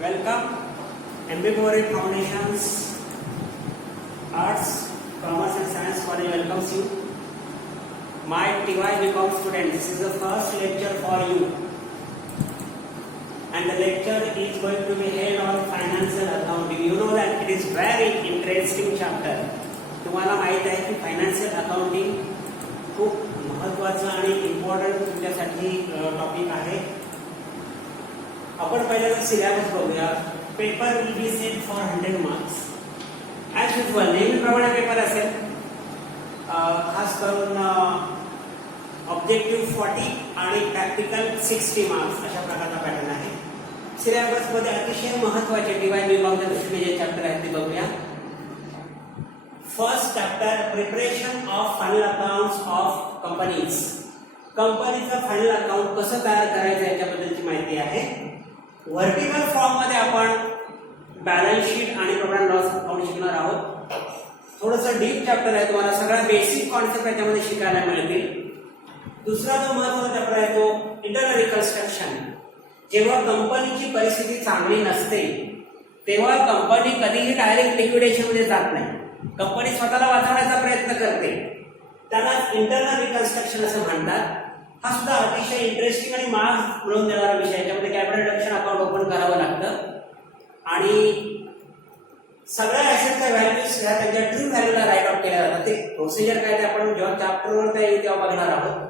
Welcome, MB Memorial Foundation's Arts, Commerce and Science College welcomes you. My TY BCom students, this is the first lecture for you. And the lecture is going to be held on financial accounting. You know that it is very interesting chapter. तुम्हाला माहित आहे की financial accounting खूप महत्त्वाचं आणि important तुमच्यासाठी topic आहे. आपण पहिल्यांदा सिलेबस बघूया. Paper will be set for 100 marks. As usual नेहमीप्रमाणे पेपर असेल. खास करून ऑब्जेक्टिव्ह 40 आणि प्रॅक्टिकल 60 मार्क्स अशा प्रकारचा पॅटर्न आहे. सिलेबस मध्ये अतिशय महत्त्वाचे डिवाइड विभागाच्या दृष्टीने जे चॅप्टर आहेत ते बघूया. First chapter preparation of final accounts of companies. कंपनीचं फायनल अकाउंट कसं तयार करायचं याच्याबद्दलची माहिती आहे. व्हर्टिकल फॉर्म मध्ये आपण बॅलन्स शीट आणि प्रॉफिट अँड लॉस अकाउंट शिकणार आहोत. थोडंसं डीप चॅप्टर आहे. तुम्हाला सगळ्या बेसिक कॉन्सेप्ट याच्यामध्ये शिकायला मिळतील. दुसरा जो महत्त्वाचा चॅप्टर आहे तो इंटरनल रिकन्स्ट्रक्शन. जेव्हा कंपनीची परिस्थिती चांगली नसते तेव्हा कंपनी कधीही डायरेक्ट लिक्विडेशन मध्ये जात नाही. कंपनी स्वतःला वाचवण्याचा प्रयत्न करते. त्यांना इंटरनल रिकन्स्ट्रक्शन असं म्हणतात. हा सुद्धा अतिशय इंटरेस्टिंग आणि मार्क्स मिळवून देणारा विषय. याच्यामध्ये कॅपिटल रिडक्शन अकाउंट ओपन करावं लागतं आणि सगळ्या ॲसेटच्या व्हॅल्यूज ह्या त्यांच्या ट्रू व्हॅल्यूला राईट ऑफ केल्या जातात. ते प्रोसिजर काय ते आपण जेव्हा चॅप्टरवर ते येईल तेव्हा बघणार आहोत.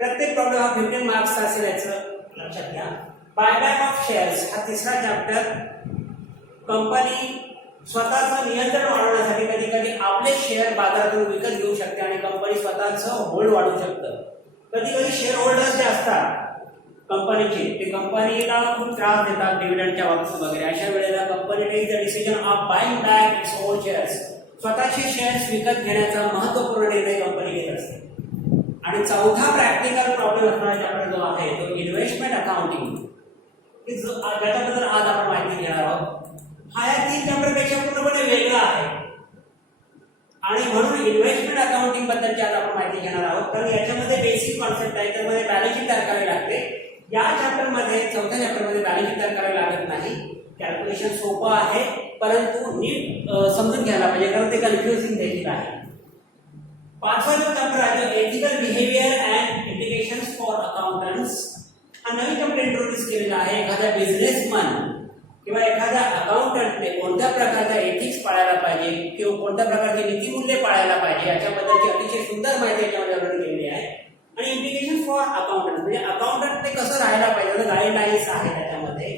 प्रत्येक प्रॉब्लेम हा 15 मार्क्सचा असेल याचं लक्षात घ्या. बायबॅक ऑफ शेअर्स हा तिसरा चॅप्टर. कंपनी स्वतःचं नियंत्रण वाढवण्यासाठी कधी कधी आपले शेअर बाजारातून विकत घेऊ शकते आणि कंपनी स्वतःचं होल्ड वाढवू शकतं. कधी कधी शेअर होल्डर्स जे असतात कंपनीचे ते कंपनीला खूप त्रास देतात डिव्हिडंडच्या बाबतीत वगैरे. अशा वेळेला company take the decision of buying back its own shares. स्वतःचे शेअर्स विकत घेण्याचा महत्त्वपूर्ण निर्णय कंपनी घेत असते. आणि चौथा प्रॅक्टिकल प्रॉब्लेम असणारा चॅप्टर जो आहे तो इन्व्हेस्टमेंट अकाउंटिंग. ज्याच्याबद्दल आज आपण माहिती घेणार आहोत. हा या 3 चॅप्टरपेक्षा पूर्णपणे वेगळा आहे आणि म्हणून इन्व्हेस्टमेंट अकाउंटिंग बद्दलची आज आपण माहिती घेणार आहोत. कारण याच्यामध्ये बेसिक कॉन्सेप्ट आहे. त्यामध्ये बॅलन्स शीट तयार करावी लागते. या चॅप्टरमध्ये चौथ्या चॅप्टरमध्ये बॅलन्स शीट तयार करावी लागत नाही. कॅल्क्युलेशन सोपं आहे परंतु नीट समजून घ्यायला पाहिजे कारण ते कन्फ्युजिंग देखील आहे. पाचवा जो चॅप्टर आहे तो ethical behaviour and indications for accountants. हा नवीन चॅप्टर इंट्रोड्यूस केलेला आहे. एखाद्या बिझनेसमन किंवा एखाद्या अकाउंटंटने कोणत्या प्रकारचा एथिक्स पाळायला पाहिजे किंवा कोणत्या प्रकारची नीतिमूल्य पाळायला पाहिजे याच्याबद्दलची अतिशय सुंदर माहिती याच्यामध्ये वर्णन केलेली आहे. आणि इंडिकेशन फॉर अकाउंटंट म्हणजे अकाउंटंटने कसं राहायला पाहिजे गाईडलाईन्स आहे त्याच्यामध्ये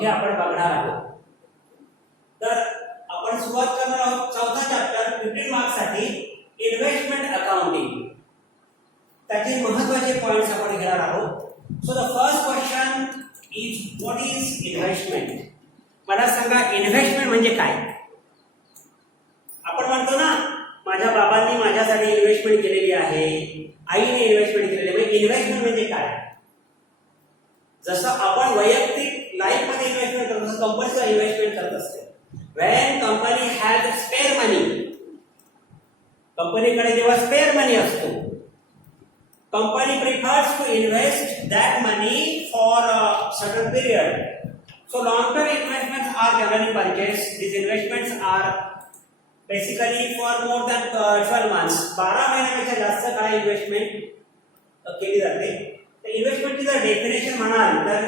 हे आपण बघणार आहोत. तर आपण सुरुवात करणार आहोत चौथा चॅप्टर 15 मार्क्ससाठी इन्व्हेस्टमेंट अकाउंटिंग. त्याचे महत्त्वाचे पॉइंट्स आपण घेणार आहोत. So the first question is what is investment. मला सांगा इन्व्हेस्टमेंट म्हणजे काय. आपण म्हणतो ना माझ्या बाबांनी माझ्यासाठी इन्व्हेस्टमेंट केलेली आहे, आईने इन्व्हेस्टमेंट केलेली आहे. म्हणजे इन्व्हेस्टमेंट म्हणजे काय. जसं आपण वैयक्तिक लाईफ मध्ये इन्व्हेस्टमेंट करतो तसं कंपनीचं इन्व्हेस्टमेंट करत असते. व्हेन कंपनी हॅज स्पेअर मनी. कंपनीकडे जेव्हा स्पेअर मनी असतो company prefers to invest that money for a certain period. So long term investments are generally purchased. These investments are basically for more than 12 months. 12 महिन्यापेक्षा जास्त काळ investment केली जाते. तर इन्व्हेस्टमेंटची जर डेफिनेशन म्हणाल तर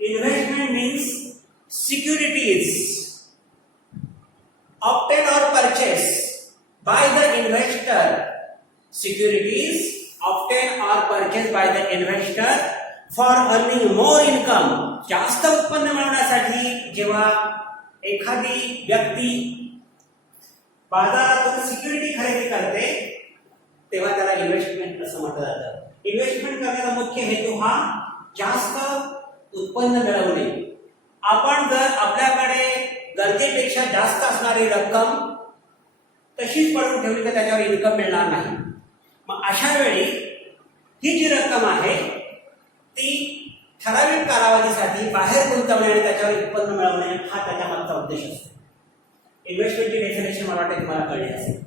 investment means securities obtained or purchased by the investor. Securities obtained or purchased by the investor for earning more income. जास्त उत्पन्न मिळवण्यासाठी जेव्हा एखादी व्यक्ती बाजारातून सिक्युरिटी खरेदी करते तेव्हा त्याला इन्व्हेस्टमेंट असं म्हटलं जातं. इन्व्हेस्टमेंट करण्याचा मुख्य हेतू हा जास्त उत्पन्न मिळवणे. आपण जर आपल्याकडे गरजेपेक्षा जास्त असणारी रक्कम तशीच पडून ठेवली तर त्याच्यावर इन्कम मिळणार नाही. मग अशा वेळी ही जी रक्कम आहे ती ठराविक कालावधीसाठी बाहेर गुंतवणे आणि त्याच्यावर उत्पन्न मिळवणे हा त्याच्या मागचा उद्देश असतो. इन्व्हेस्टमेंटची डेफिनेशन मला वाटते तुम्हाला कळली असेल.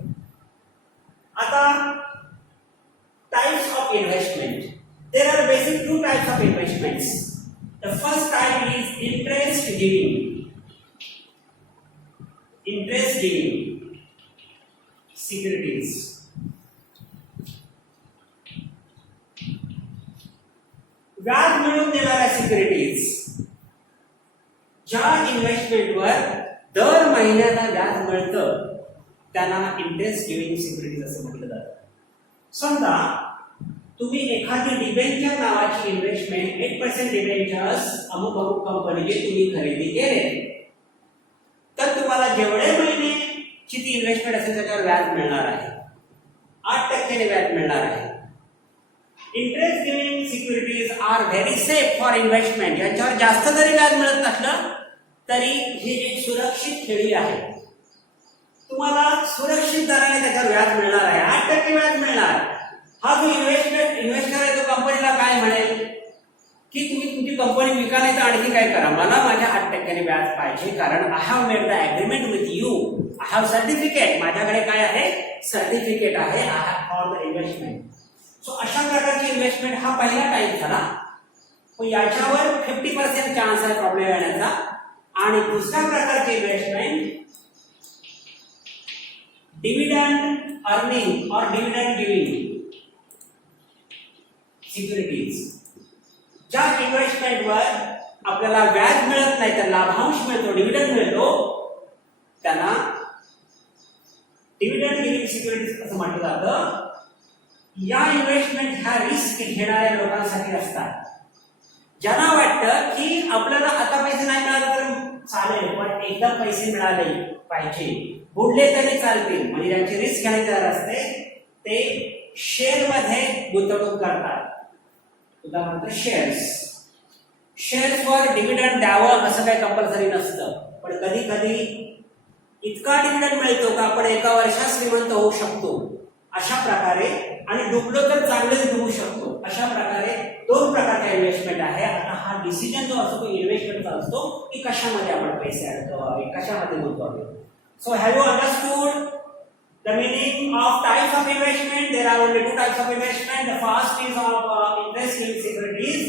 आता types of investment. There are basic 2 types of investments. The first type is interest giving securities. व्याज मिळवून देणाऱ्या सिक्युरिटीज, ज्या इन्व्हेस्टमेंटवर दर महिन्याला व्याज मिळतं त्यांना इंटरेस्ट गिविंग सिक्युरिटीज असं म्हटलं जातं. समजा तुम्ही एखादी डिबेंचर नावाची इन्व्हेस्टमेंट 8% डिबेंचर्स अमुक अमुक कंपनीचे तुम्ही खरेदी केले, तर तुम्हाला जेवढे महिन्याची ती इन्व्हेस्टमेंट असेल त्याच्यावर व्याज मिळणार आहे, 8% व्याज मिळणार आहे. Interest giving securities are very safe for investment. याच्यावर जास्त जरी व्याज मिळत नसलं तरी ही एक सुरक्षित खेळी आहे. तुम्हाला सुरक्षित दराने त्याच्यावर व्याज मिळणार आहे, 8% व्याज मिळणार. हा जो इन्व्हेस्टर आहे तो कंपनीला काय म्हणेल की तुम्ही तुमची कंपनी विका नाही तर आणखी काय करा, मला माझ्या 8% व्याज पाहिजे, कारण I have made the agreement with you, I have certificate, माझ्याकडे काय आहे, सर्टिफिकेट आहे, I have for the investment. So अशा प्रकारची इन्व्हेस्टमेंट हा पहिला टाईप झाला. पण याच्यावर 50% चान्स आहे प्रॉब्लेम येण्याचा. आणि दुसऱ्या प्रकारची इन्व्हेस्टमेंट डिव्हिडंड अर्निंग और डिव्हिडंड गिविंग सिक्युरिटीज. ज्या इन्व्हेस्टमेंटवर आपल्याला व्याज मिळत नाही तर लाभांश मिळतो, डिव्हिडंड मिळतो, त्यांना डिव्हिडंड गिविंग सिक्युरिटीज असं म्हटलं जातं. या इन्व्हेस्टमेंट ह्या रिस्क घेणाऱ्या लोकांसाठी असतात, ज्यांना वाटतं की आपल्याला आता पैसे नाही मिळाले तर चालेल पण एकदा पैसे मिळाले पाहिजे, बुडले तरी चालतील, म्हणजे ज्यांची रिस्क घ्यायची असते ते शेअर मध्ये गुंतवणूक करतात. उदाहरणार्थ शेअर्सवर डिव्हिडंड द्यावं असं काही कंपल्सरी नसतं, पण कधी कधी इतका डिव्हिडंड मिळतो का आपण एका वर्षात श्रीमंत होऊ शकतो. अशा प्रकारे, आणि डुबलो तर चांगलेच डुबू शकतो. अशा प्रकारे दोन प्रकारच्या इन्व्हेस्टमेंट आहे. आता हा डिसिजन जो असतो तो इन्व्हेस्टमेंटचा असतो की कशामध्ये आपण पैसे अडकवावे, कशामध्ये गुंतवावे. So have you understood the meaning of types of investment? There are only two types of investment. The first is of interest giving securities,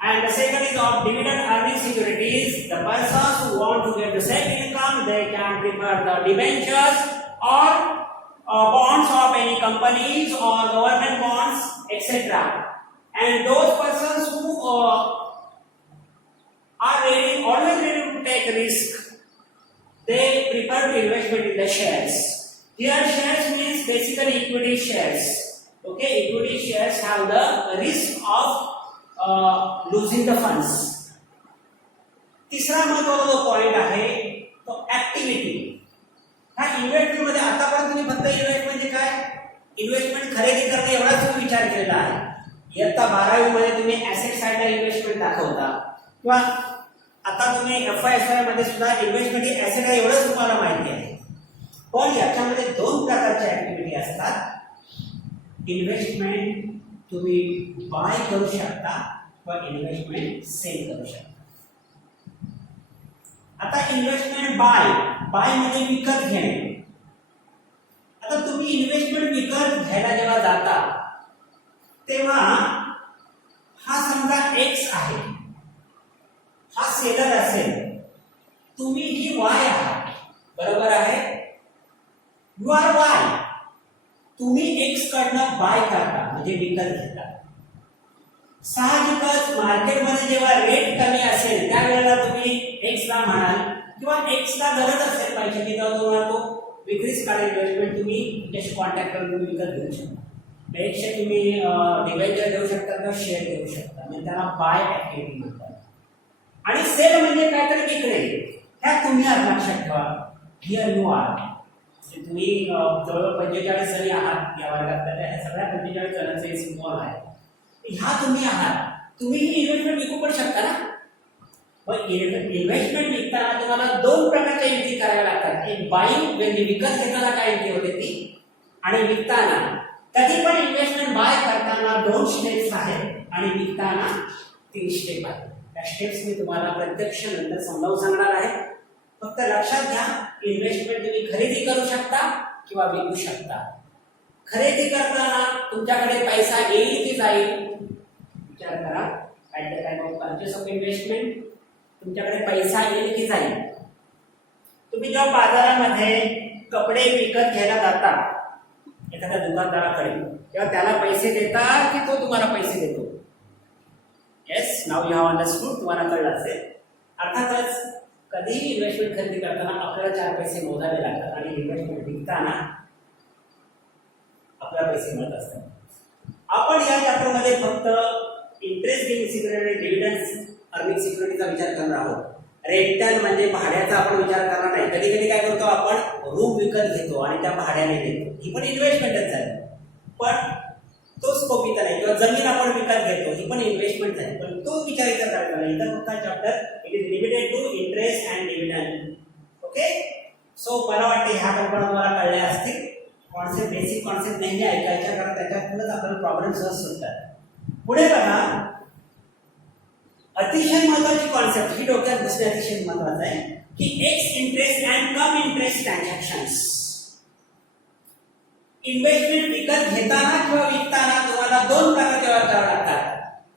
and the second is of dividend earning securities. The persons who want to get the same income, they can prefer the debentures or bonds of any companies or government bonds, etc. And those persons who are always ready to take risk, they prefer to investment in the shares. Here shares means basically equity shares. Okay, equity shares have the risk of losing the funds. तिसरा महत्त्वाचा जो point आहे तो activity. हा investment मध्ये आतापर्यंत तुम्ही फक्त इन्व्हेस्टमेंट म्हणजे काय, इन्व्हेस्टमेंट खरेदी करणे एवढाच तुम्ही विचार केलेला आहे. इयत्ता 12वी मध्ये तुम्ही ऍसेट साइडला इन्व्हेस्टमेंट दाखवता, किंवा आता तुम्ही FISI मध्ये सुद्धा इन्व्हेस्टमेंट ही ऍसेट आहे एवढंच तुम्हाला माहिती आहे. पण याच्यामध्ये दोन प्रकारच्या ऍक्टिव्हिटी असतात. इन्व्हेस्टमेंट तुम्ही बाय करू शकता किंवा इन्व्हेस्टमेंट सेल करू शकता. आता इन्व्हेस्टमेंट बाय म्हणजे विकत घेणे. आता तुम्ही इन्व्हेस्टमेंट विकत घ्यायला जेव्हा जाता तेव्हा हा समजा X आहे, हा सेलर असेल, तुम्ही ही Y आहात, बरोबर आहे. यू आर Y, तुम्ही X कडनं बाय करता म्हणजे विकत घेता. साहजिकच मार्केटमध्ये जेव्हा रेट कमी असेल त्यावेळेला तुम्ही X ला म्हणाल, किंवा X ला गरज असेल पैशाची तेव्हा तुम्हाला तो विक्रीस काढेल इन्व्हेस्टमेंट तुम्ही त्याशी कॉन्टॅक्ट करून तुम्ही विकत घेऊ शकता. X तुम्ही डिबेंचर देऊ शकता किंवा शेअर देऊ शकता, म्हणजे त्याला बाय ऍक्टिव्हिटी म्हणतात. आणि सेल म्हणजे काहीतरी विकणे. ह्या तुम्ही आज लक्षात ठेवा. हिअर यू आर, तुम्ही जवळ 45 जणी आहात या वर्गात, त्या सगळ्या 45 जणांचे इन्व्हॉल्व आहे. ह्या तुम्ही आहात, तुम्ही ही इन्व्हेस्टमेंट विकू पण शकता ना. पण इन्व्हेस्टमेंट विकताना तुम्हाला दोन प्रकारच्या एंट्री कराव्या लागतात. एक बाईंग, म्हणजे विकत घेताना काय एंट्री होते ती, आणि विकताना. कधी पण इन्व्हेस्टमेंट बाय करताना 2 स्टेप्स आहेत आणि विकताना 3 स्टेप आहेत. त्या स्टेप्स मी तुम्हाला प्रत्यक्ष नंतर समजावून सांगणार आहे. फक्त लक्षात घ्या, इन्व्हेस्टमेंट तुम्ही खरेदी करू शकता किंवा विकू शकता. खरेदी करताना तुमच्याकडे पैसा येईल की जाईल विचार करा. At the time of purchase of investment. तुमच्याकडे पैसा येईल की जाईल? तुम्ही जेव्हा बाजारामध्ये कपडे विकत घ्यायला जाता एखाद्या दुकानदाराकडे, तेव्हा त्याला पैसे देता की तो तुम्हाला पैसे देतो? Yes, now you have understood, तुम्हाला कळलं असेल. अर्थातच कधीही इन्व्हेस्टमेंट खरेदी करताना आपल्याला 4 पैसे मोजावे लागतात आणि इन्व्हेस्टमेंट विकताना आपल्याला पैसे मिळत असतात. आपण या चॅप्टरमध्ये फक्त इंटरेस्ट गिव्हिंग सिक्युरिटी, डिव्हिडंड्स अर्निंग सिक्युरिटीचा विचार करणार आहोत. रेंटल म्हणजे भाड्याचा आपण विचार करणार नाही. कधी कधी काय करतो आपण, रूम विकत घेतो आणि त्या भाड्याने देतो, ही पण इन्व्हेस्टमेंटच झाली. पण तो स्कोप इथं नाही. किंवा जमीन आपण विकत घेतो, ही पण इन्व्हेस्टमेंट झाली. पण तो विचार इथं करायचा नाही. इथं फक्त chapter it is limited to interest and dividend. Okay, so मला वाटतं ह्या कल्पना तुम्हाला कळल्या असतील. कॉन्सेप्ट, बेसिक कॉन्सेप्ट नेहमी ऐकायच्या, कारण त्याच्यातूनच आपल्याला प्रॉब्लेम सहज सुटतात. पुढे बघा, अतिशय महत्वाची कॉन्सेप्ट ही डोक्यात बसणे अतिशय महत्वाचं आहे की x interest and come interest transactions. Investment विकत घेताना किंवा विकताना तुम्हाला 2 प्रकारचे व्यवहार करावे लागतात.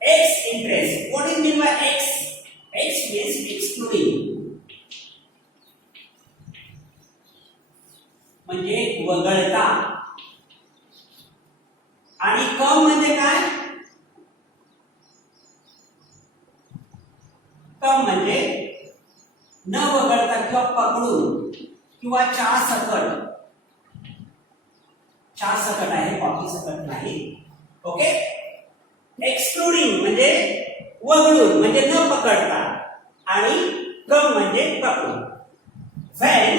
X interest, what is mean by x? X means excluding, म्हणजे वगळता. आणि कम म्हणजे काय? कम म्हणजे न वगळता किंवा पकडून किंवा चहा सकट आहे, कॉफी सकट नाही. ओके, एक्सक्लुडिंग म्हणजे वगळून, म्हणजे न पकडता, आणि कम म्हणजे पकडून. When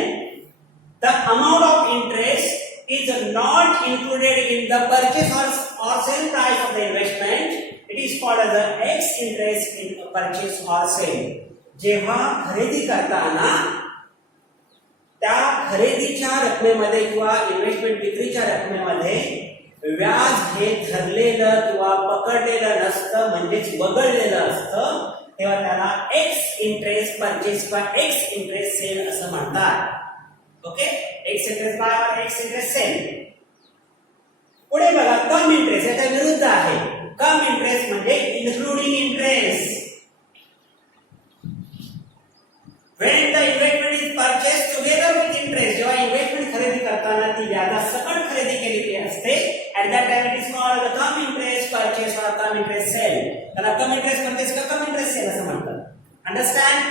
the amount of interest is not included in the purchase or sale price of the investment, it is called as the X interest in purchase or sale. जेव्हा खरेदी करताना त्या खरेदीच्या रकमेमध्ये किंवा इन्व्हेस्टमेंट विक्रीच्या रकमेमध्ये व्याज हे धरलेलं किंवा पकडलेलं नसतं, म्हणजेच वगळलेलं असतं, तेव्हा त्याला एक्स इंटरेस्ट परचेस किंवा एक्स इंटरेस्ट सेल असं म्हणतात. ओके, एक्स इंटरेस्ट बाय और एक्स इंटरेस्ट सेल. पुढे बघा, कम इंटरेस्ट याच्या विरुद्ध आहे. कम इंटरेस्ट म्हणजे including interest. When the investment is purchased together with interest, जेव्हा इन्व्हेस्टमेंट खरेदी करताना ती व्याजासकट खरेदी केलेली असते, at that time it is called the come interest purchase or come interest sale. त्याला come interest purchase किंवा come interest sale असं म्हणतात. अंडरस्टँड?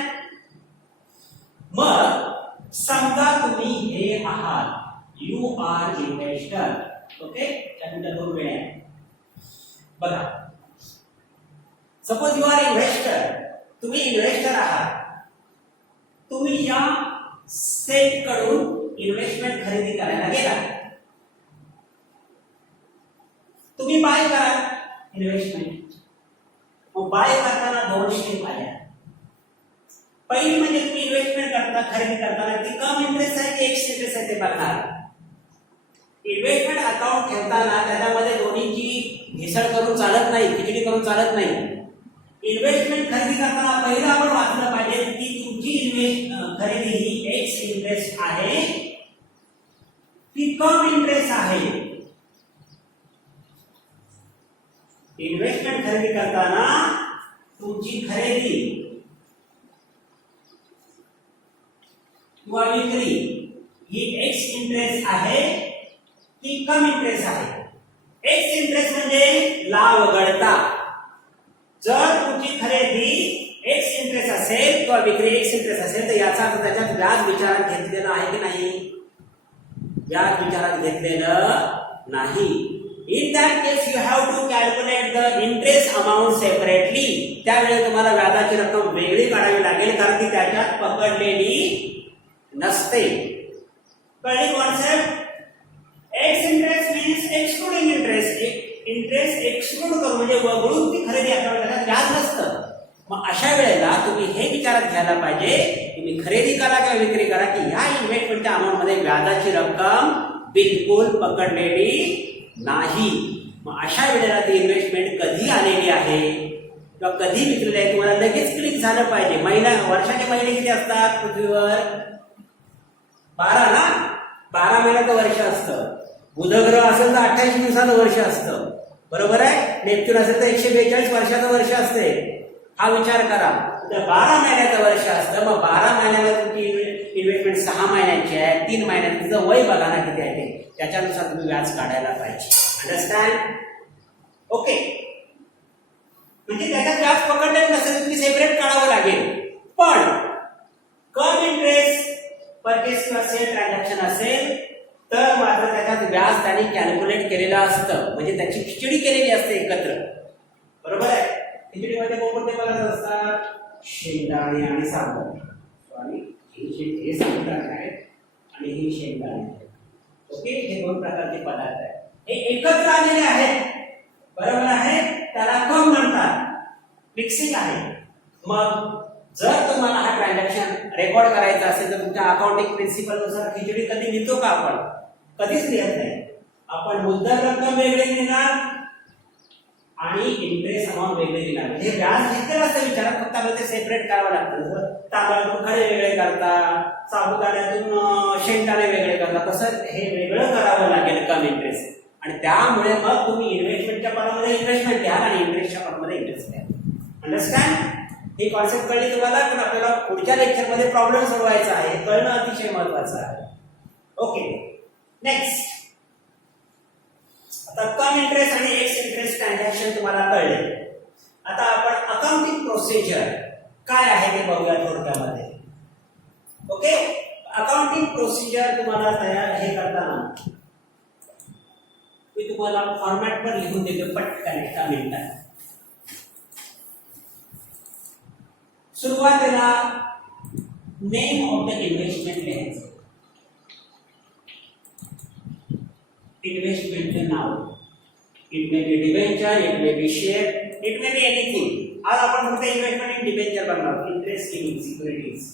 मग समजा तुम्ही हे आहात, यू आर इन्व्हेस्टर. ओके, त्यानंतर 2 वेळा बघा. सपोज यू आर इन्व्हेस्टर, तुम्ही इन्व्हेस्टर आहात. तुम्ही या सेट कडून इन्व्हेस्टमेंट खरेदी करायला गेला. तुम्ही बाय करा इन्व्हेस्टमेंट. मग बाय करताना 2 स्टेप आल्या. पहिली म्हणजे तुम्ही इन्व्हेस्टमेंट करता, खरेदी करताना ती कम इंटरेस्ट आहे की एक्स इंटरेस्ट आहे ते बघणार. इन्व्हेस्टमेंट अकाउंट ठेवताना त्याच्यामध्ये दोन्हीची भेसळ करून चालत नाही, खिचडी करून चालत नाही. इन्व्हेस्टमेंट खरेदी करताना पहिलं आपण वाचलं पाहिजे की तुमची खरेदी ही एक्स इंटरेस्ट आहे की कम इंटरेस्ट आहे. इन्व्हेस्टमेंट खरेदी करताना तुमची खरेदी किंवा विक्री ही एक्स इंटरेस्ट आहे की कम इंटरेस्ट आहे. एक्स इंटरेस्ट म्हणजे ला वगळता. जर तुमची खरेदी एक्स इंटरेस्ट असेल किंवा विक्री एक्स इंटरेस्ट असेल तर याचा अर्थ त्याच्यात व्याज विचारात घेतलेलं आहे की नाही? व्याज विचारात घेतलेलं नाही. In that case you have to calculate the interest amount separately. त्यावेळी तुम्हाला व्याजाची रक्कम वेगळी काढावी लागेल, कारण ती त्याच्यात पकडलेली नसते. कळली concept? X interest means excluding interest. Interest exclude करून म्हणजे वगळून ती खरेदी अकाउंट त्याच्यात व्याज नसतं. मग अशा वेळेला तुम्ही हे विचारात घ्यायला पाहिजे की मी खरेदी करा किंवा विक्री करा की ह्या इन्व्हेस्टमेंटच्या अमाऊंट मध्ये व्याजाची रक्कम बिलकुल पकडलेली नाही. मग अशा वेळेला ती इन्व्हेस्टमेंट कधी आलेली आहे किंवा कधी विकलेली आहे तुम्हाला लगेच क्लिक झालं पाहिजे. वर्षाचे महिने किती असतात पृथ्वीवर? 12 ना. 12 महिन्याचं वर्ष असतं. बुध ग्रह असेल तर 28 दिवसाचं वर्ष असतं, बरोबर आहे. नेपच्यून असेल तर 142 वर्षाचं वर्ष असते. हा विचार करा. तर 12 महिन्याचं वर्ष असतं, मग 12 महिन्याला तुमची इन्व्हेस्टमेंट 6 महिन्यांची आहे, 3 महिन्यात तुझं वय बघा ना किती आहे ते, त्याच्यानुसार तुम्ही व्याज काढायला पाहिजे. अंडरस्टँड? ओके. म्हणजे त्याच्यात व्याज पकडलेलं नसेल तुम्ही सेपरेट काढावं लागेल. पण कम इंटरेस्ट परचेस किंवा सेल ट्रान्झॅक्शन असेल तर मात्र त्याच्यात व्याज त्यांनी कॅल्क्युलेट केलेलं असतं, म्हणजे त्याची खिचडी केलेली असते एकत्र. बरोबर आहे? खिचडीमध्ये कोणते पदार्थ असतात? शेंगदाणे आणि साबुदाणे. हे साबुदाणे आहेत आणि हे शेंगदाणे आहेत. ओके, हे दोन प्रकारचे पदार्थ आहेत, हे एकत्र आलेले आहेत. बरोबर आहे? त्याला कम म्हणतात, मिक्सिंग आहे. मग जर तुम्हाला हा ट्रान्झॅक्शन रेकॉर्ड करायचा असेल तर तुमच्या अकाउंटिंग प्रिन्सिपल नुसार खिचडी कधी लिहितो का आपण? कधीच लिहत नाही. आपण मुद्दल रक्कम वेगळी लिहिणार आणि इंटरेस्ट अमाऊंट वेगळी लिहिणार. हे व्याज घेतलेलं असतं विचारात, फक्त आपल्याला ते सेपरेट करावं लागतं. तांदळातून खडे वेगळे करता, साबुदाण्यातून शेंगदाणे वेगळे करता, तसं हे वेगळं करावं लागेल कम इंटरेस्ट. आणि त्यामुळे मग तुम्ही इन्व्हेस्टमेंटच्या पार्टमध्ये इन्व्हेस्टमेंट द्या आणि इंटरेस्टच्या पार्टमध्ये इंटरेस्ट द्या. अंडरस्टँड? ही कॉन्सेप्ट कळली तुम्हाला? पण आपल्याला पुढच्या लेक्चरमध्ये प्रॉब्लेम सोडवायचा आहे, हे कळणं अतिशय महत्त्वाचं आहे. Okay, next. आता कम इंटरेस्ट आणि एक्स इंटरेस्ट ट्रान्झॅक्शन तुम्हाला कळले. आता आपण अकाउंटिंग प्रोसिजर काय आहे ते बघूया थोडक्यामध्ये. ओके, अकाउंटिंग प्रोसिजर तुम्हाला तयार हे करताना मी तुम्हाला फॉर्मॅट पर लिहून देतो पटकन एका मिनिटात. सुरुवातीला नेम ऑफ द इन्व्हेस्टमेंट लिहायचं. इन्व्हेस्टमेंटचं नाव. It may be debenture, it may be share, it may be anything. आज आपण फक्त इन्व्हेस्टमेंट इन डिबेंचर बघणार, इंटरेस्ट इन सिक्युरिटीज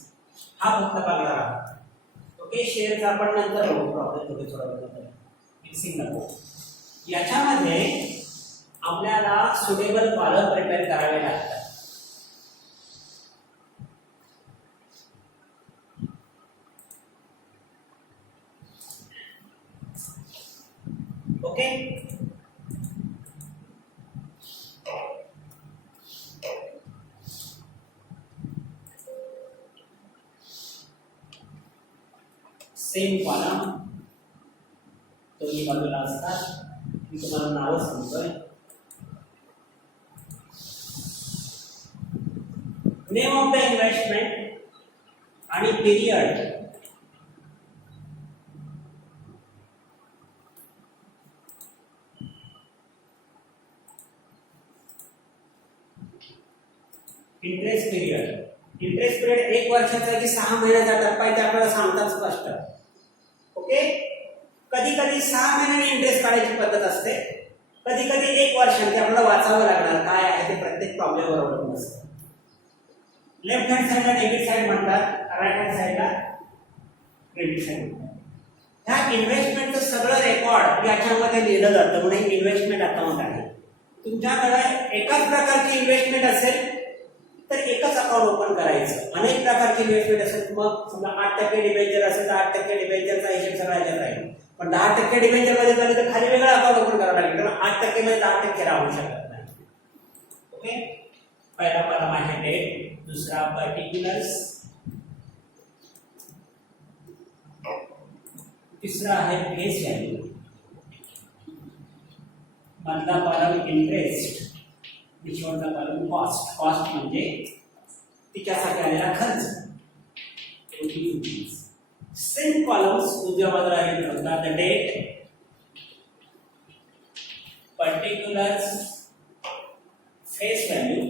हा फक्त बघणार आहोत. ओके, शेअरचा आपण नंतर बघू, प्रॉब्लेम होते थोडा नंतर, मिक्सिंग नको. याच्यामध्ये आपल्याला सुटेबल कॉलम प्रिपेअर करावे लागतात. ओके, सेम कॉलम दोन्ही बाजूला असतात. मी तुम्हाला नावं सांगतोय. नेम ऑफ द इन्व्हेस्टमेंट आणि period. Interest period. Interest period 1 वर्षाचा की 6 महिन्याचा टप्पा आहे ते आपल्याला सांगतात स्पष्ट. ओके, कधी कधी 6 महिन्यांनी इंटरेस्ट काढायची पद्धत असते, कधी कधी 1 वर्षांनी आपल्याला वाचावं लागणार काय आहे ते प्रत्येक प्रॉब्लेम बरोबर नसतं. लेफ्ट हँड साईडला डेबिट साईड म्हणतात, राईट हँड साईडला क्रेडिट साईड म्हणतात. ह्या इन्व्हेस्टमेंटचं सगळं रेकॉर्ड याच्यामध्ये लिहिलं जातं, म्हणून इन्व्हेस्टमेंट अकाउंट आहे. तुमच्याकडे एकाच प्रकारची इन्व्हेस्टमेंट असेल तर एकच अकाउंट ओपन करायचं. अनेक प्रकारची इन्व्हेस्टमेंट असेल, मग समजा 8% डिबेंचर असेल तर 8% डिबेंचरचा हिशेब सगळा याच्यात राहील. पण 10% डिबेंचर मध्ये झाले तर खाली वेगळं अकाउंट ओपन करावं लागेल, कारण 8% मध्ये 10% राहू शकत नाही. ओके, पहिला कॉलम आहे डेट, दुसरा पर्टिक्युलर्स, तिसरा आहे फेस व्हॅल्यू, मधला कॉलम इंटरेस्ट, शेवटचा कॉलम कॉस्ट. कॉस्ट म्हणजे तिच्यासाठी आलेला खर्च. सेम कॉलम्स उजव्या बाजूला आहेत, the date, particulars, face value,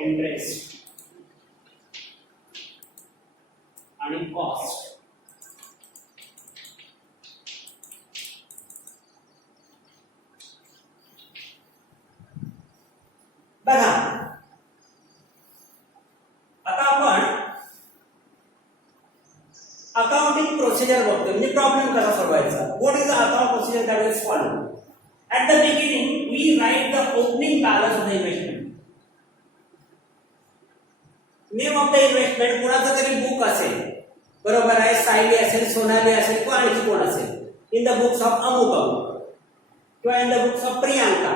interest आणि कॉस्ट. बघा, आता आपण अकाउंटिंग प्रोसिजर बघतो, म्हणजे प्रॉब्लेम कसा सोडवायचा. What is the account procedure that is follow? At the beginning we write the opening balance of the investment. Name of the investment कोणाचं तरी बुक असेल, बरोबर आहे, सायली असेल, सोनाली असेल किंवा आणखी कोण असेल, इन द बुक्स ऑफ अमुक अमुक किंवा in the books of Priyanka.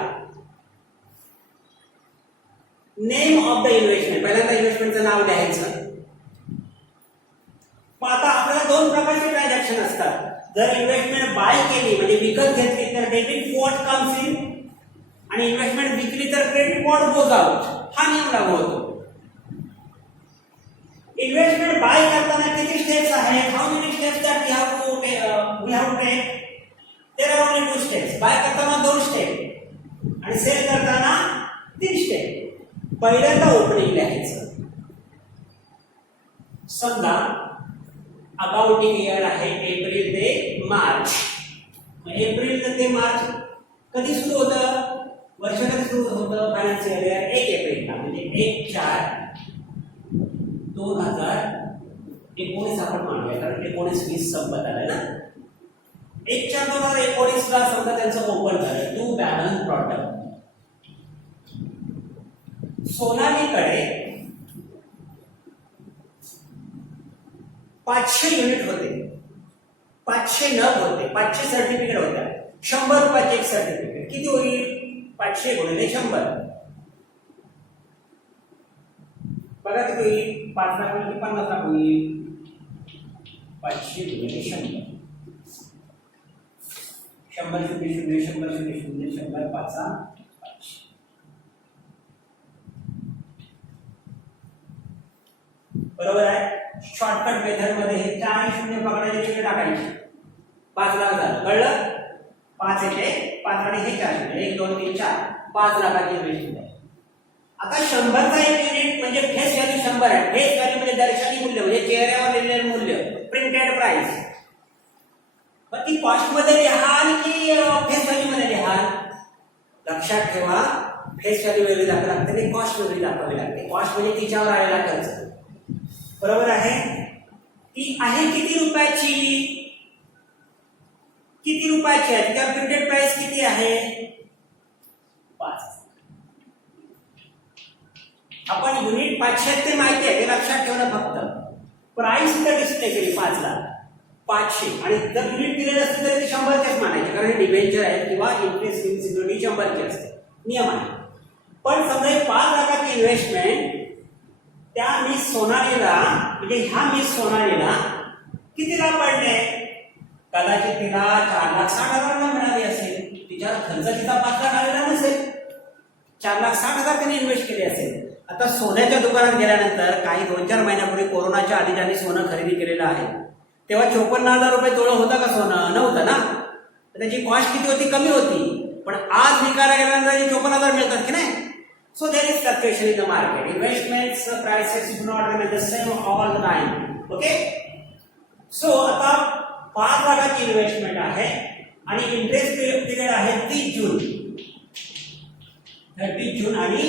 Name of the investment, पहिल्यांदा इन्व्हेस्टमेंटचं नाव लिहायचं. मग आता आपल्याला दोन प्रकारचे ट्रान्झॅक्शन असतात. जर इन्व्हेस्टमेंट बाय केली म्हणजे विकत घेतली तर डेबिट व्हॉट कम्स इन, आणि इन्व्हेस्टमेंट विकली तर क्रेडिट व्हॉट गोज आउट. हा नियम लागू होतो. इन्व्हेस्टमेंट बाय करताना किती स्टेप्स आहेत? How many steps that we have to take? There are only 2 steps. By करताना 2 स्टेप आणि सेल करताना 3 स्टेप. पहिल्यांदा ओपनिंग लिहायचं. समजा अकाउंटिंग इयर आहे एप्रिल ते मार्च. एप्रिल ते मार्च कधी सुरू होतं? वर्ष कधी सुरू होतं? फायनान्शियल इयर 1 एप्रिलला, म्हणजे 1/4/2019 आपण मानूया, कारण 19-20 संपत आलं ना. 1/4/2019 ला समजा त्यांचं ओपन झालं टू बॅलन्स प्रॉडक्ट. सोनालीकडे 500 युनिट होते, 500 नग होते, 500 सर्टिफिकेट होत्या. 100 रुपयाचे एक सर्टिफिकेट किती होईल? 500 गुणिले 100. बघा किती होईल? 5 लाख होईल की 50 लाख होईल? 500 गुणिले 100. 100 शून्य शून्य 100 शून्य शून्य 100 5 500. बरोबर आहे. शॉर्टकट मेथड मध्ये हे 4 शून्य पकडायचे, तिकडे टाकायचे. 5 लाख झालं. कळलं? 5 येते 5 आणि हे 4 शून्य 1 2 3 4 5 लाखाची इन्व्हेस्टमेंट आहे. आता 100चा एक युनिट म्हणजे फेस व्हॅल्यू 100 आहे. फेस व्हॅल्यू म्हणजे दर्शनी मूल्य, म्हणजे चेहऱ्यावर लिहिलेले मूल्य, प्रिंटेड प्राइस. मग ती कॉस्ट मध्ये लिहाल की फेस व्हॅल्यू मध्ये लिहाल? लक्षात ठेवा, फेस व्हॅल्यू वेगळी दाखवावी लागते आणि कॉस्ट वेगळी दाखवावी लागते. कॉस्ट म्हणजे तिच्यावर आलेला खर्च. बरोबर आहे. ती आहे किती रुपयाची? किती रुपयाची आहे? तिच्या प्रिंटेड प्राइस किती आहे? 5. आपण युनिट 500 ते माहिती आहे, ते लक्षात ठेवणं फक्त. प्राइस तर डिस्प्ले केली 5 लाख 500, आणि जर युनिट दिलेले असते तर ते 100चेच मानायचे, कारण हे डिबेंचर आहे किंवा इंटरेस्ट इन सिक्युरिटी 100ची असते, नियम आहे. पण समजा 5 लाखाची इन्व्हेस्टमेंट त्या मिस सोनालीला, म्हणजे ह्या मिस सोनालीला कितीला पडले? कदाचित तिला 4,60,000 मिळाली असेल. तिच्या खर्च तिचा 5 लाख आलेला नसेल, 4,60,000 तिने इन्व्हेस्ट केले असेल. आता सोन्याच्या दुकानात गेल्यानंतर काही 2-4 महिन्यापूर्वी कोरोनाच्या आधी ज्यांनी सोनं खरेदी केलेलं आहे तेव्हा 54,000 रुपये तोळं होतं का सोनं? नव्हतं ना. त्याची कॉस्ट किती होती? कमी होती. पण आज विकायला गेल्यानंतर 54,000 मिळतात की नाही. So there is fluctuation in the market. Investments prices do not remain the same all the time. Okay? So आता 5 लाखाची इन्व्हेस्टमेंट आहे आणि इंटरेस्ट पिरियड आहे 30 जून, 30 जून आणि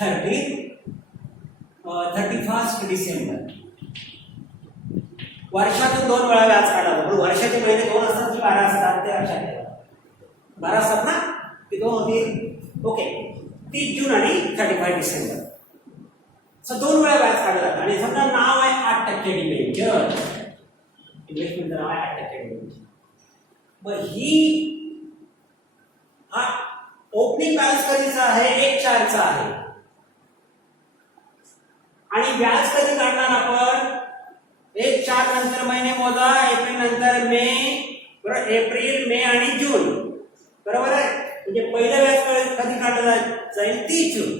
31 डिसेंबर. वर्षातून 2 वेळा व्याज काढावं. पण वर्षाचे महिने 2 असतात की 12 असतात ते लक्षात ठेवा. 12 असतात ना, ते 2 होतील. ओके. 30 जून आणि 31 डिसेंबर. सो 2 वेळा व्याज काढलं जातं. आणि समजा नाव आहे 8% डिबेंचर. इन्व्हेस्टमेंटचं नाव आहे 8% डिबेंचर. मग हा ओपनिंग बॅलन्स कधीचा आहे? 1/4चा आहे. आणि व्याज कधी काढणार आपण? 1/4 नंतर महिने मोजा. एप्रिल नंतर मे, बरोबर? एप्रिल, मे आणि जून, बरोबर आहे. म्हणजे पहिलं व्याज कधी काढलं जाईल? 30 जून.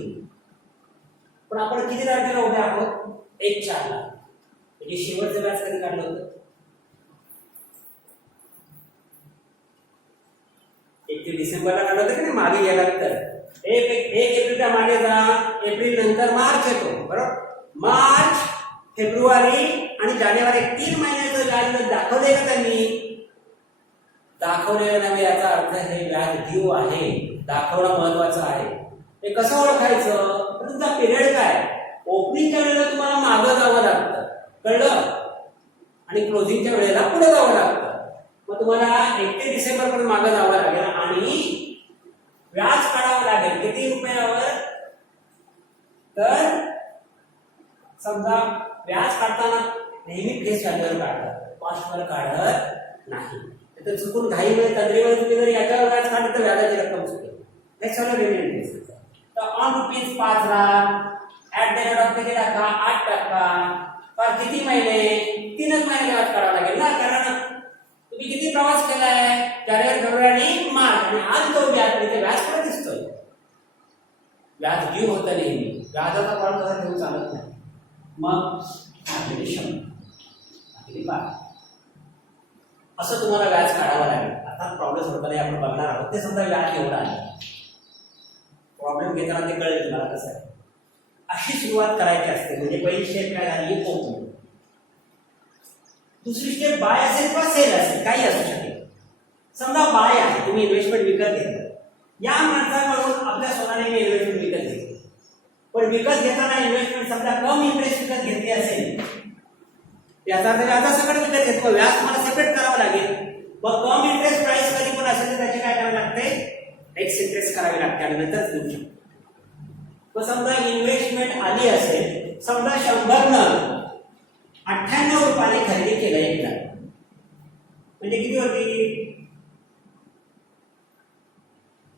पण आपण किती तारखेला उभे आहोत? 1/4 ला. म्हणजे शेवटचं व्याज कधी काढलं होतं? 1 डिसेंबरला काढलं होतं की नाही? मागे गेला तर 1 एप्रिलच्या मागे जा. एप्रिल नंतर मार्च येतो, बरोबर? मार्च, फेब्रुवारी आणि जानेवारी 3 महिन्याचं व्याज दाखवले का त्यांनी? दाखवलेलं नाही. याचा अर्थ हे व्याज ड्यू आहे. दाखवणं महत्वाचं आहे. हे कसं ओळखायचं? तुमचा पिरियड काय? ओपनिंगच्या वेळेला तुम्हाला मागं जावं लागतं, कळलं? आणि क्लोजिंगच्या वेळेला पुढे जावं लागतं. मग तुम्हाला 1 डिसेंबर पर्यंत मागं जावं लागेल आणि व्याज काढावं लागेल. किती रुपयावर? तर समजा व्याज काढताना नेहमी फेस व्हॅल्यूवर काढतात, कॉस्टवर काढत नाही. तर चुकून घाईमध्ये तंद्रीमध्ये तुम्ही जर याच्यावर व्याज काढलं तर व्याजाची रक्कम चुकेल. फेस व्हॅल्यू तर on rupees 5 lakh at the rate of किती टक्का 8%. तर किती महिने 3च महिने व्याज काढावं लागेल ना, कारण तुम्ही किती प्रवास केलाय जानेवारी फेब्रुवारी आणि मार्च आणि आज तो व्याज इथे व्याज कुठे दिसतोय. व्याज ड्यू होतं नेहमी, व्याजाचा फळ कसा घेऊन चालत नाही. मग किती 5 असं तुम्हाला व्याज काढावं लागेल. आता प्रॉब्लेम होताना आपण बघणार आहोत ते समजा व्याज एवढं आहे. प्रॉब्लेम घेताना ते कळेल तुम्हाला कसं आहे. अशी सुरुवात करायची असते. म्हणजे पहिली स्टेप काय झाली ओपन, दुसरी स्टेप बाय असेल किंवा सेल असेल काही असू शकेल. समजा बाय आहे, तुम्ही इन्व्हेस्टमेंट विकत घेतलं. या माणसाकडून आपल्या स्वतःने मी इन्व्हेस्टमेंट विकत घेतली, पण विकत घेताना इन्व्हेस्टमेंट समजा कम इंटरेस्ट विकत घेतली असेल, याचा अर्थ व्याजा सगळं विकत घेतलं, व्याज तुम्हाला सेपरेट करावं लागेल. मग कम इंटरेस्ट प्राइस कधी पण असेल तर त्याची काय करावी लागते, एक्स इंटरेस्ट करावी लागते आणि नंतरच देऊ शकतो. मग समजा इन्व्हेस्टमेंट आली असेल, समजा 100 न 98 रुपयाने खरेदी केलं एक लाख, म्हणजे किती होती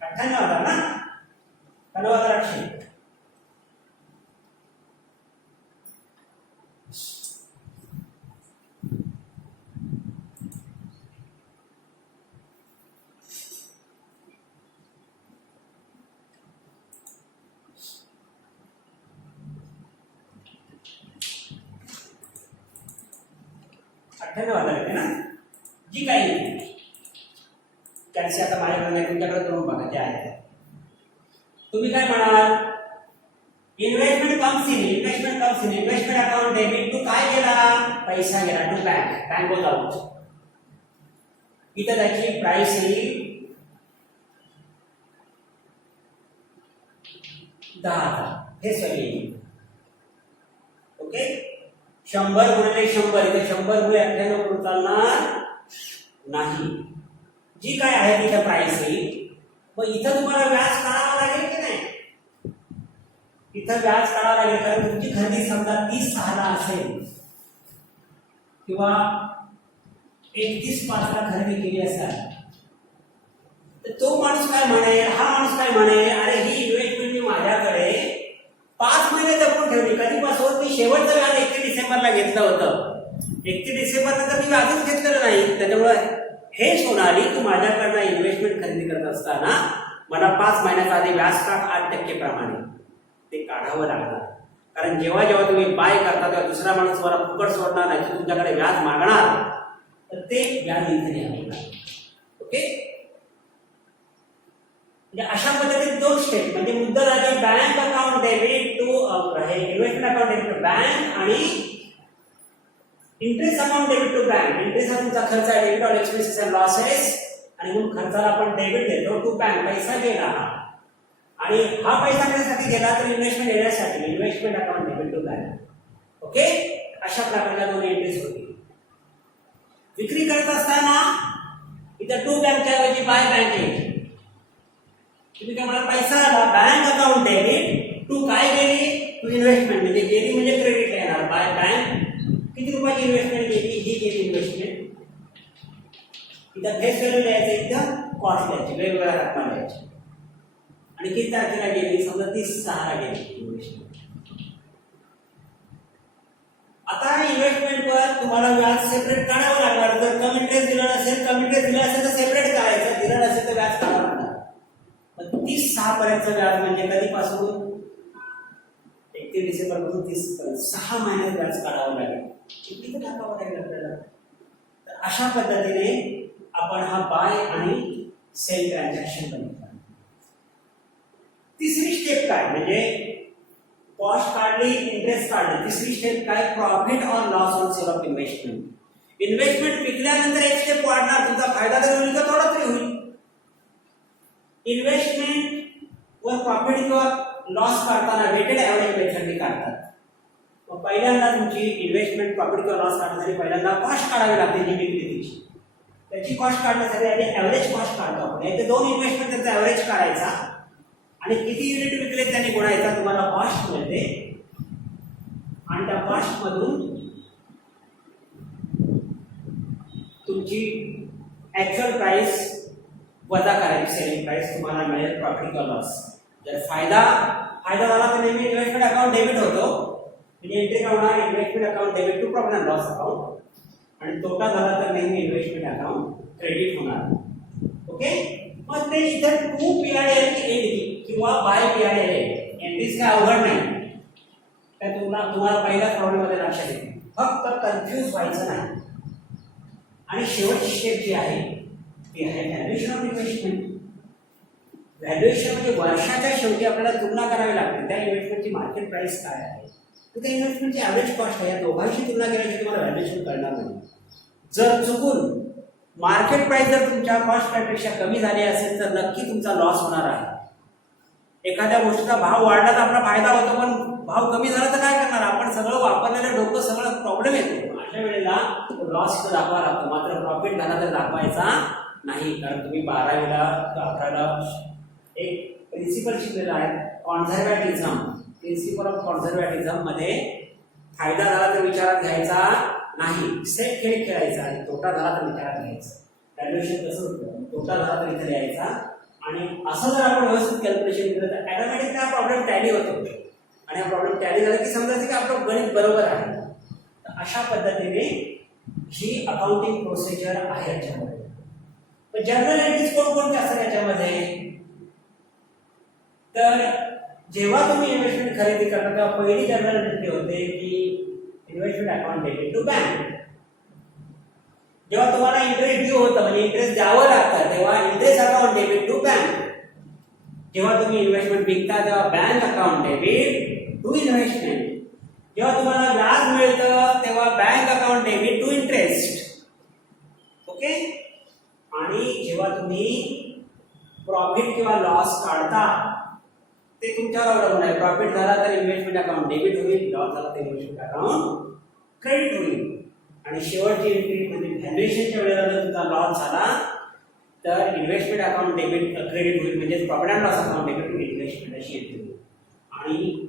98,000 ना, 9,800. आहे ना, जी काही त्याची आता माझ्याकडे तुमच्याकडे करून बघा ते आहे. तुम्ही काय म्हणाल, investment comes in investment account debit to काय गेला, पैसा गेला टू बँक गोज आउट. इथं त्याची प्राइस येईल 10,000 हे सगळे येईल. ओके, 100 गुणिले 100 इथे 100 गुणिले 98 करून चालणार नाही. जी काय आहे तिथे प्राइस येईल. मग इथं तुम्हाला व्याज काढावं लागेल की नाही, इथं व्याज काढावं लागेल. कारण तुमची खरेदी समजा 30,6 ला असेल किंवा 31,5 ला खरेदी केली असेल, तर तो माणूस काय म्हणेल, हा माणूस काय म्हणेल, अरे ही इन्व्हेस्टमेंट मी माझ्याकडे 5 महिने जपून ठेवली. कधीपासून मी शेवटचं व्याज 31 डिसेंबरला घेतलं होतं, 31 डिसेंबर नंतर मी व्याजच घेतलेलं नाही. त्याच्यामुळे हे सोनाली तू माझ्याकडनं इन्व्हेस्टमेंट खरेदी करत असताना मला 5 महिन्याचा आधी व्याज काढ 8% प्रमाणे, ते काढावं लागणार. कारण जेव्हा जेव्हा तुम्ही बाय करता तेव्हा दुसरा माणूस तुम्हाला फुकट सोडणार नाही, तुमच्याकडे व्याज मागणार, तर ते व्याज इथे घ्यावं लागणार. ओके, म्हणजे अशा पद्धतीने 2 स्टेप, म्हणजे मुद्दल आधी bank account debit to investment account debit to bank आणि interest account debit to bank. Interest हा तुमचा खर्च आहे, debit all expenses and losses, आणि म्हणून खर्चाला आपण डेबिट देतो टू बँक. पैसा गेला आणि हा पैसा कशासाठी गेला, तर इन्व्हेस्टमेंट येण्यासाठी, investment account debit to bank. Okay, अशा प्रकारच्या 2 एंट्रीज होती. विक्री करत असताना इथं टू बँकच्या ऐवजी बाय बँक येईल. तुम्ही काय मला पैसा आला, बँक अकाउंट डेबिट टू काय गेली, टू इन्व्हेस्टमेंट, म्हणजे गेली म्हणजे क्रेडिट येणार. बाय बँक किती रुपयाची इन्व्हेस्टमेंट गेली, ही गेली इन्व्हेस्टमेंट. इथं फेस व्हॅल्यू द्यायचं, इथं कॉस्ट द्यायची, वेगवेगळ्या रक्कम द्यायची. आणि किती तारखेला गेली, समजा 30/6 ला गेली इन्व्हेस्टमेंट. आता इन्व्हेस्टमेंटवर तुम्हाला व्याज सेपरेट काढावं लागणार. जर कम इंटरेस्ट दिला नसेल, तर सेपरेट करायचं, दिलं नसेल तर व्याज काढावं लागणार. 30/6 पर्यंतचं व्याज म्हणजे कधीपासून 31 डिसेंबर पासून 30 पर्यंत 6 महिन्यात व्याज काढावं लागेल. किती टाकावं लागेल आपल्याला. तर अशा पद्धतीने आपण हा बाय आणि सेल ट्रान्झॅक्शन बघितला. तिसरी स्टेप काय, म्हणजे कॉस्ट काढली, इंटरेस्ट काढली. तिसरी स्टेप काय, profit or loss on sale of investment. Investment विकल्यानंतर एक स्टेप वाढणार, तुमचा फायदा तरी होईल का थोडा तरी होईल. इन्व्हेस्टमेंट वर प्रॉफिट किंवा लॉस काढताना वेटेड ॲव्हरेज मेथडने काढतात. मग पहिल्यांदा तुमची इन्व्हेस्टमेंट प्रॉफिट किंवा लॉस काढण्यासाठी पहिल्यांदा कॉस्ट काढावी लागते, जी विक्रीची. त्याची कॉस्ट काढण्यासाठी आधी ॲव्हरेज कॉस्ट काढतो आपण. याचे 2 इन्व्हेस्टमेंट त्याचा ॲव्हरेज काढायचा आणि किती युनिट विकले त्यांनी गुणायचा, तुम्हाला कॉस्ट मिळते. आणि त्या कॉस्ट मधून तुमची ऍक्च्युअल प्राइस वजा करायची, सेलिंग प्राइस तुम्हाला मिळेल प्रॉफिट किंवा लॉस. जर फायदा झाला तर नेहमी इन्व्हेस्टमेंट अकाउंट डेबिट होतो, म्हणजे एंट्री काय होणार, investment account debit to profit and loss account, आणि तोटा झाला तर नेहमी इन्व्हेस्टमेंट अकाउंट क्रेडिट होणार. ओके, मग ते इथं टू PRL किंवा बाय PRL एंट्रीज काय अवघड नाही, काय तुम्हाला पहिल्याच प्रॉब्लेम मध्ये लक्षात येते, फक्त कन्फ्यूज व्हायचं नाही. आणि शेवटची स्टेप जी आहे ती आहे व्हॅल्युएशन ऑफ इन्व्हेस्टमेंट. व्हॅल्युएशन म्हणजे वर्षाच्या शेवटी आपल्याला तुलना करावी लागते त्या इन्व्हेस्टमेंटची मार्केट प्राइस काय आहे, तर त्या इन्व्हेस्टमेंटची ॲव्हरेज कॉस्ट आहे, या दोघांची तुलना केल्याशिवाय तुम्हाला व्हॅल्युएशन कळणार नाही. जर चुकून मार्केट प्राइस जर तुमच्या कॉस्ट प्राइसपेक्षा कमी झाली असेल तर नक्की तुमचा लॉस होणार आहे. एखाद्या गोष्टीचा भाव वाढला तर आपला फायदा होतो, पण भाव कमी झाला तर काय करणार, आपण सगळं वापरलेलं डोकं सगळं प्रॉब्लेम येतो. अशा वेळेला लॉस तर दाखवा लागतो, मात्र प्रॉफिट झाला तर दाखवायचा नाही. कारण तुम्ही 12वीला 11ला एक प्रिन्सिपल शिकलेला आहे, कॉन्झर्व्हेटिझम. प्रिन्सिपल ऑफ कॉन्झर्व्हेटिझम मध्ये फायदा झाला तर विचारात घ्यायचा नाही, सेट खेळ खेळायचा, आणि तोटा झाला तर विचारात घ्यायचा. व्हॅल्युएशन कसं होतं, तोटा झाला तर इथे लिहायचा, आणि असं जर आपण व्यवस्थित कॅल्क्युलेशन केलं तर ऑटोमॅटिक हा प्रॉब्लेम टॅली होतो, आणि हा प्रॉब्लेम टॅली झाला की समजायचं की आपलं गणित बरोबर आहे. तर अशा पद्धतीने ही अकाउंटिंग प्रोसिजर आहे याच्यामध्ये. पण जनरल एंट्रीज कोणकोणते असतात याच्यामध्ये, तर जेव्हा तुम्ही इन्व्हेस्टमेंट खरेदी करता तेव्हा पहिली जनरल एंट्री होते की investment account debit to bank. जेव्हा तुम्हाला इंटरेस्ट ड्यू होतं म्हणजे इंटरेस्ट द्यावं लागतं तेव्हा interest account debit to bank. जेव्हा तुम्ही इन्व्हेस्टमेंट विकता तेव्हा bank account debit to investment. जेव्हा तुम्हाला व्याज मिळतं तेव्हा bank account debit to interest. Okay, आणि जेव्हा तुम्ही प्रॉफिट किंवा लॉस काढता ते तुमच्यावर अवलंबून आहे. प्रॉफिट झाला तर इन्व्हेस्टमेंट अकाउंट डेबिट होईल, लॉस झाला तर इन्व्हेस्टमेंट अकाउंट क्रेडिट होईल. आणि शेवटची एंट्री म्हणजे व्हॅल्युएशनच्या वेळेला जर तुमचा लॉस झाला तर इन्व्हेस्टमेंट अकाउंट डेबिट क्रेडिट होईल, म्हणजे profit and loss account debit to investment अशी एंट्री होईल. आणि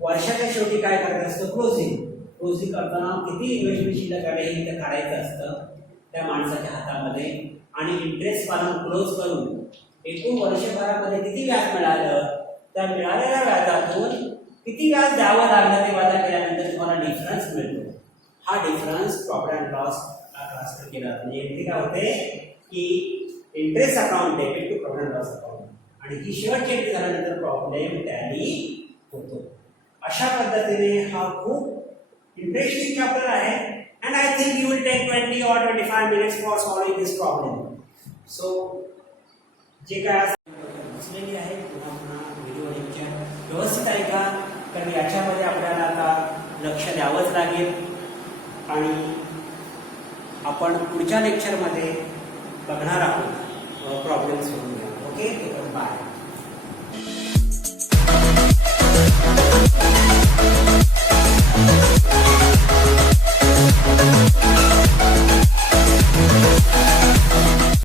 वर्षाच्या शेवटी काय करायचं असतं, क्लोजिंग. क्लोजिंग करताना किती इन्व्हेस्टमेंट शिल्लक आहे हे इथं काढायचं असतं त्या माणसाच्या हातामध्ये, आणि इंटरेस्ट पालन क्लोज करून एकूण वर्षभरामध्ये किती व्याज मिळालं, त्या मिळालेल्या व्याजातून किती व्याज द्यावं लागलं ते वादा केल्यानंतर तुम्हाला डिफरन्स मिळतो. हा difference profit and loss transfer केला जातो. म्हणजे एंट्री काय होते की interest account debit to profit and loss account, आणि ही शेवटची एंट्री झाल्यानंतर प्रॉब्लेम टॅली होतो. अशा पद्धतीने हा खूप इंटरेस्टिंग चॅप्टर आहे, and I think you will take 20 or 25 minutes for solving this problem. So जे काय असलेली आहे पुन्हा व्हिडिओ लेक्चर व्यवस्थित ऐका, कारण याच्यामध्ये आपल्याला आता लक्ष द्यावंच लागेल, आणि आपण पुढच्या लेक्चरमध्ये बघणार आहोत प्रॉब्लेम सोडून घ्या. Okay, bye.